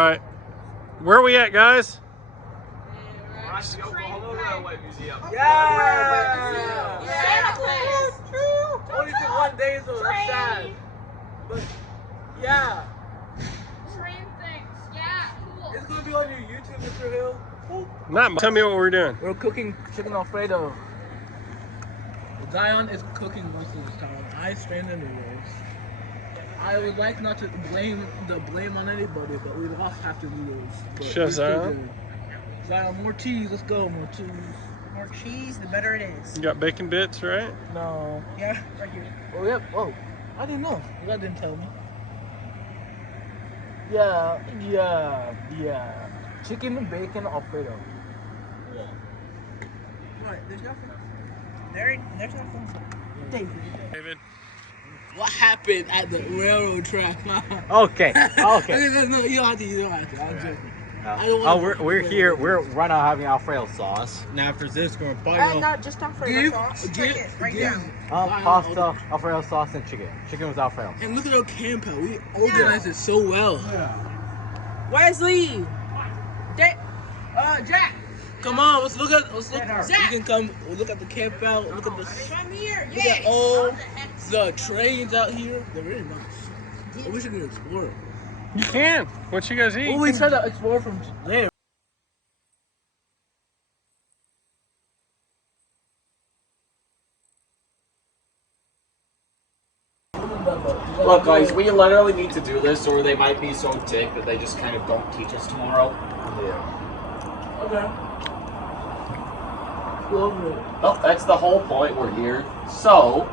All right, where are we at, guys? Oklahoma Railway Museum. Yeah! Yeah! Only took 1 day, so that's sad. But yeah. Train things. Yeah, cool. It's gonna be on your YouTube, Mr. Hill. Not much. Tell me what we're doing. We're cooking chicken Alfredo. Zion is cooking most of the time. I strain the noodles. I would like not to blame on anybody, but we lost half the noodles. Chef Zion? Zion, more cheese. Let's go. More cheese. More cheese, the better it is. You got bacon bits, right? No. Yeah, right here. Oh, yep. Oh, I didn't know. You guys didn't tell me. Yeah. Chicken and bacon Alfredo. What? There's nothing. There's nothing. David. What happened at the railroad track? Okay. No, you don't have to. I'm joking. We're here. We're right now having Alfredo sauce. Now after this, we're gonna Not just Alfredo sauce. Chicken, right now. pasta, Alfredo sauce, and chicken. Chicken with Alfredo. And look at our camp out. We organized it so well. Wesley! Jack! Come on, let's look. Zach. You can come. We'll look at the camp out. Look at the. Come here. Look at all the trains out here. They're really nice. I wish I could explore. You can. What you guys eat? Well, we try to explore from there. Look, guys, we literally need to do this, or they might be so ticked that they just kind of don't teach us tomorrow. Yeah. Okay. Lovely. Well, that's the whole point. We're here. So.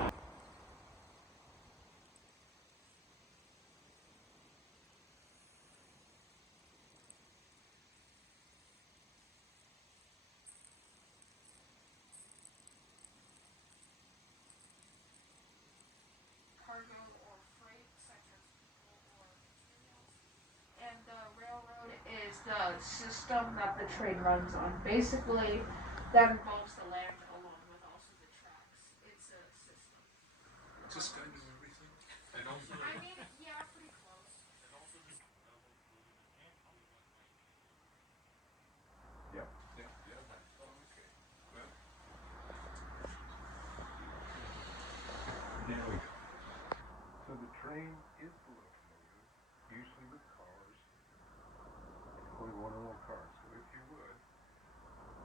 Cargo or freight, such as people or materials. And the railroad is the system that the train runs on. Basically, that involves the land along with also the tracks. It's a system. Just kind of everything. And also, I mean, yeah, pretty close. yeah. Oh, okay. Well, there we go. So the train is the locomotive, usually with cars. Only one or more cars. So if you would,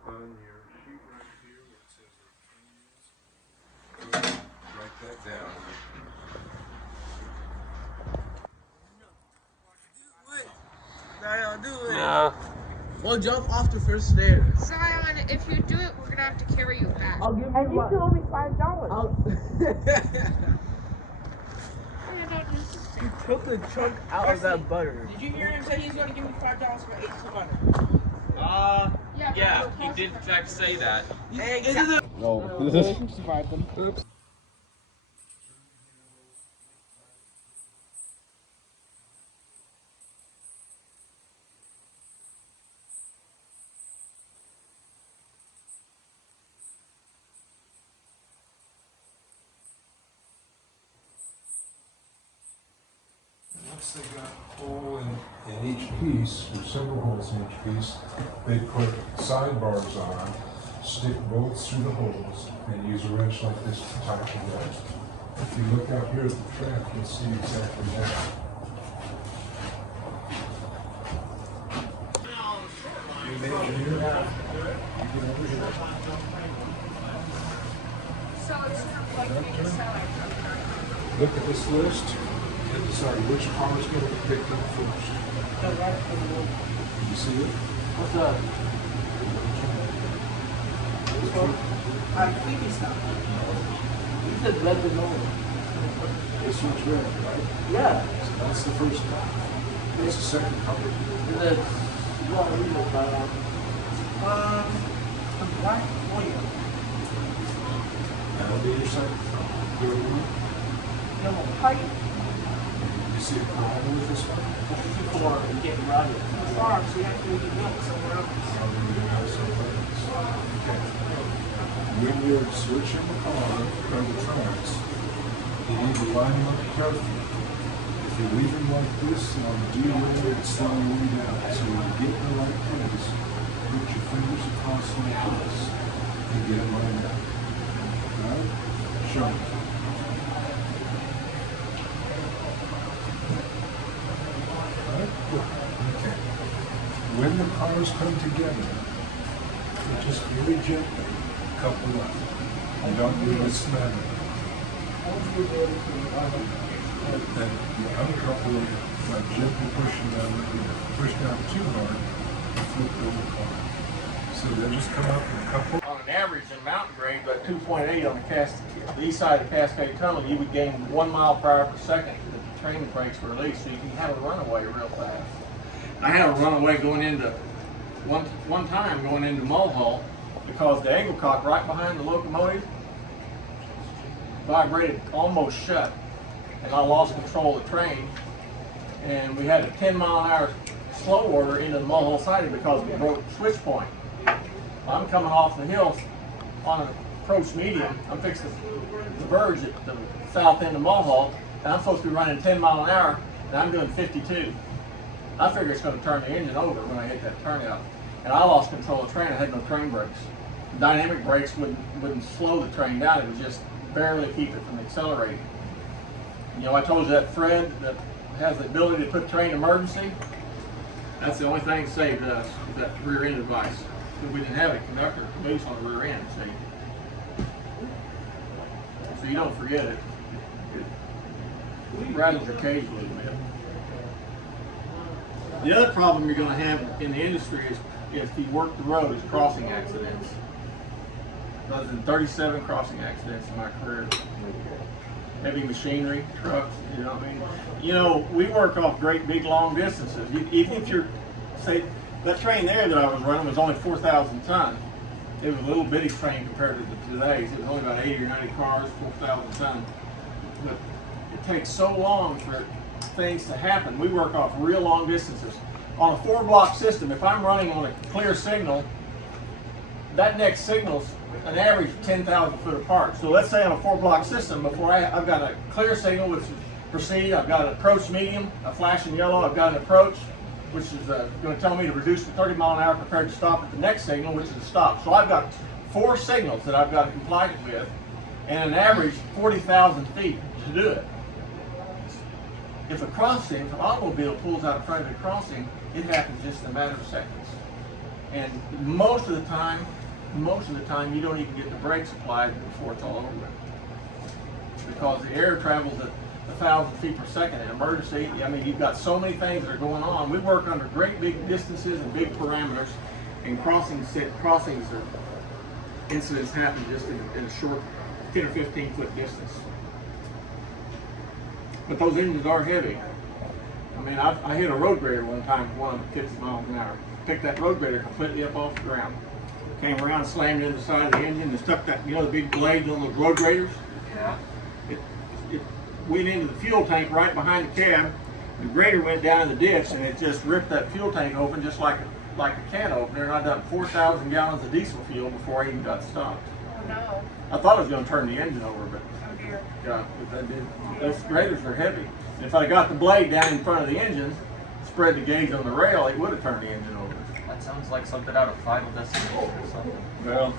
on your sheet right here where it says where the train is, go ahead and write that down. Zion, do it. No. Well, jump off the first stair. Zion, if you do it, we're gonna have to carry you back. I'll give And you you still owe me $5. You took the chunk out of that butter. Did you hear him say he's gonna give me $5 for 8 butter? Yeah, he did in fact say that. No. Survived them. Oops. Once they got a hole in each piece, or several holes in each piece, they put sidebars on, stick bolts through the holes, and use a wrench like this to tighten it up. If you look out here at the track, you'll see exactly that. You an engineer? You get over here. So it's not like we just Look at this list and decide which car is going to be picked up first. Can you see it? What's up? Creepy stuff. You said red to know. This one's red, right? Yeah. So that's the first car. What's the second car? Is it? Well, we know about it. A black warrior. That'll be your second car. Third one. No, pipe. You see a problem with this one? Before you get routed. Farm, so you have to make it milk somewhere else. I'll give you now someplace. Okay. When you're switching the car from the tracks, you need to line them up carefully. If If you leave them like this, de-roll it slowly down. So when you get in the right place, put your fingers across like this and get it lined up. Right? Show me. Right? Good. Okay. When the cars come together, you just really gently couple up. You don't need to slam it. And you uncouple it by gently pushing down. You push down too hard, you flip over the car. So they'll just come up and couple. On an average in mountain grade, but 2.8 on the east side of the Cascade Tunnel, you would gain 1 mile per hour per second. The train brakes were released, so you can have a runaway real fast. I had a runaway going into one time going into Mulhall because the angle cock right behind the locomotive vibrated almost shut, and I lost control of the train. And we had a 10-mile-an-hour slow order into the Mulhall siding because we broke switch point. I'm coming off the hill on an approach medium. I'm fixing the verge at the south end of Mulhall, and I'm supposed to be running 10 miles an hour, and I'm doing 52. I figure it's going to turn the engine over when I hit that turnout. And I lost control of the train. I had no train brakes. Dynamic brakes wouldn't slow the train down. It would just barely keep it from accelerating. You know, I told you that thread that has the ability to put train emergency, that's the only thing that saved us, is that rear end device. Because we didn't have a conductor loose on the rear end, see. So you don't forget it. It rattles your cage a little bit. The other problem you're going to have in the industry is if you work the road is crossing accidents. I was in 37 crossing accidents in my career. Heavy machinery, trucks, you know what I mean? You know, we work off great big long distances. Even if you're, say, that train there that I was running was only 4,000 tons. It was a little bitty train compared to today's. It was only about 80 or 90 cars, 4,000 tons. But it takes so long for things to happen. We work off real long distances. On a 4-block system, if I'm running on a clear signal, that next signal's an average of 10,000 foot apart. So let's say on a 4-block system, before I've got a clear signal, which is proceed, I've got an approach medium, a flashing yellow, I've got an approach, which is going to tell me to reduce to 30 mile an hour prepared to stop at the next signal, which is a stop. So I've got 4 signals that I've got to comply with, and an average 40,000 feet to do it. If an automobile pulls out in front of the crossing, it happens just in a matter of seconds. And most of the time, you don't even get the brakes applied before it's all over with. Because the air travels at 1,000 feet per second in emergency. I mean, you've got so many things that are going on. We work under great big distances and big parameters, and crossings or incidents happen just in a short 10 or 15 foot distance. But those engines are heavy. I mean, I hit a road grader one time going 50 miles an hour. Picked that road grader completely up off the ground. Came around, slammed in the side of the engine, and stuck that, you know, the big blades on those road graders? Yeah. It went into the fuel tank right behind the cab. The grader went down in the ditch, and it just ripped that fuel tank open just like a can opener. And I dumped 4,000 gallons of diesel fuel before I even got stopped. Oh no. I thought I was going to turn the engine over, but Oh dear. yeah, that did. Those graders are heavy. And if I got the blade down in front of the engine, spread the gauge on the rail, it would have turned the engine over. That sounds like something out of Final Destination or something. Well,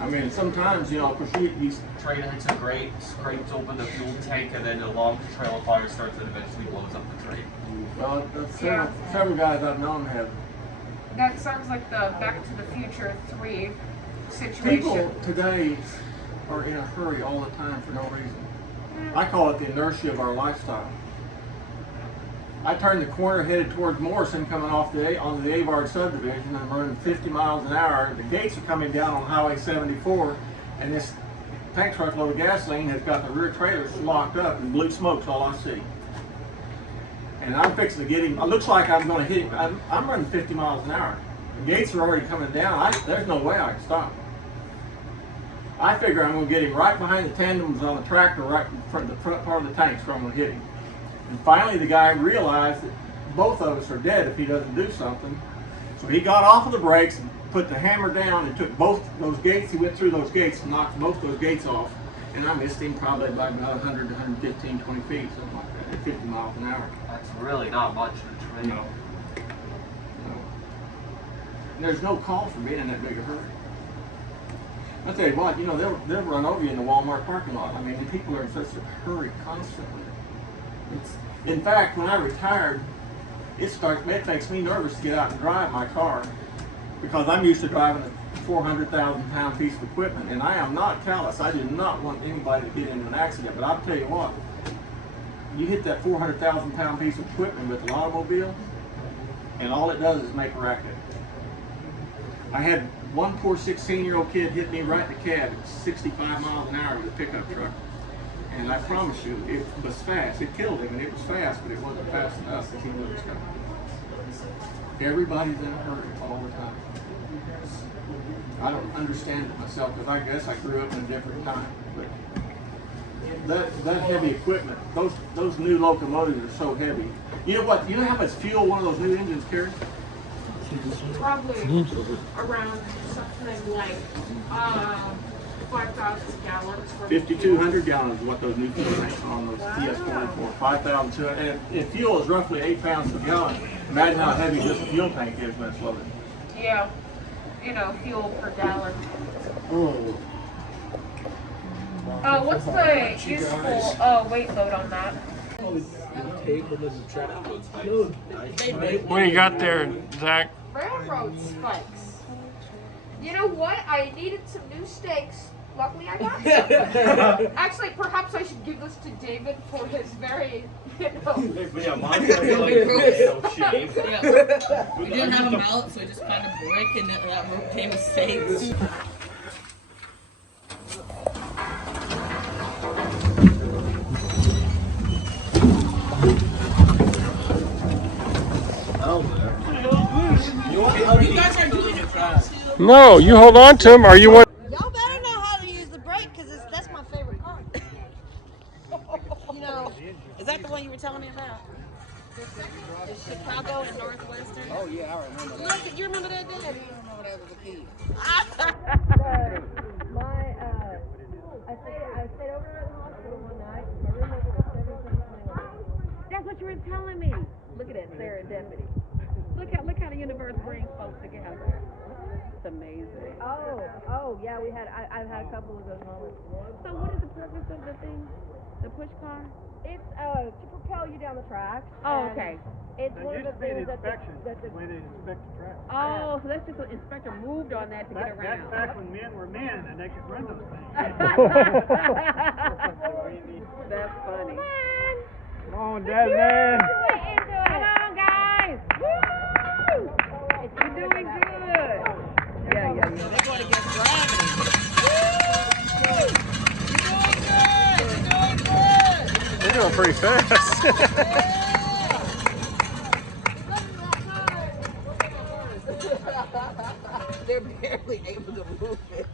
I mean, sometimes, you know, because you Train hits a grate, scrapes open the fuel tank, and then a long trail of fire starts and eventually blows up the train. well, several guys I've known have. That sounds like the Back to the Future 3 situation. People today are in a hurry all the time for no reason. I call it the inertia of our lifestyle. I turned the corner headed towards Morrison coming off on the Avard subdivision. I'm running 50 miles an hour. The gates are coming down on Highway 74, and this tank truck load of gasoline has got the rear trailers locked up, and blue smoke's all I see. And I'm fixing to get him. It looks like I'm going to hit him. I'm running 50 miles an hour. The gates are already coming down. There's no way I can stop him. I figure I'm going to get him right behind the tandems on the tractor, right in front of the front part of the tanks where I'm going to hit him. And finally the guy realized that both of us are dead if he doesn't do something. So he got off of the brakes and put the hammer down and took both those gates. He went through those gates and knocked both those gates off. And I missed him probably by about 100 to 115, 20 feet, something like that. at 50 miles an hour. That's really not much of a train. No. And there's no call for being in that big a hurry. I'll tell you what, you know, they'll run over you in the Walmart parking lot. I mean, the people are in such a hurry constantly. In fact, when I retired, it makes me nervous to get out and drive my car because I'm used to driving a 400,000 pound piece of equipment, and I am not callous. I do not want anybody to get into an accident, but I'll tell you what, you hit that 400,000 pound piece of equipment with an automobile, and all it does is make a racket. I had one poor 16-year-old kid hit me right in the cab at 65 miles an hour with a pickup truck. And I promise you, it was fast. It killed him, and it was fast, but it wasn't fast enough that he knew it was coming. Everybody's in a hurry all the time. I don't understand it myself, because I guess I grew up in a different time. But that heavy equipment, those new locomotives are so heavy. You know what? You know how much fuel one of those new engines carries? Probably around something like 5,000 gallons. 5,200 gallons is what those new fuel tanks are on those TS-24. 5,200. And fuel is roughly 8 pounds per gallon. Imagine how heavy this fuel tank is when it's loaded. Yeah, you know, fuel per gallon. What's the useful weight load on that? What do you got there, Zach? Railroad spikes. You know what? I needed some new stakes. Luckily, I got some. Actually, perhaps I should give this to David for his very, you know. Yeah, mine's like no shape. Yeah. We didn't have them out, so we just found a brick and that rope came with stakes. You guys are doing it fast. No, you hold on to them, or you want. Y'all better know how to use the brake, because that's my favorite part. You know, Is that the one you were telling me about? The Chicago and Northwestern? Oh yeah, I remember that. Look, you remember that, Dad? I remember that as a kid. I stayed over at the hospital one night. My roommate was 1721. That's what you were telling me. Look at that serendipity. Look how the universe brings folks together. It's amazing. Oh, yeah, I've had a couple of those moments. So what is the purpose of the thing? The push car? It's to propel you down the tracks. Oh, okay. It's one of the things that the way they inspect the track. Oh, so that's just an inspector moved on that to get around. That's back when men were men and they could run those things. That's funny. Come on, Desmond. Come on, guys. Woo! You're doing good. Yeah. They're going against gravity. Woo! You're doing good. You're going pretty fast. They're barely able to move it.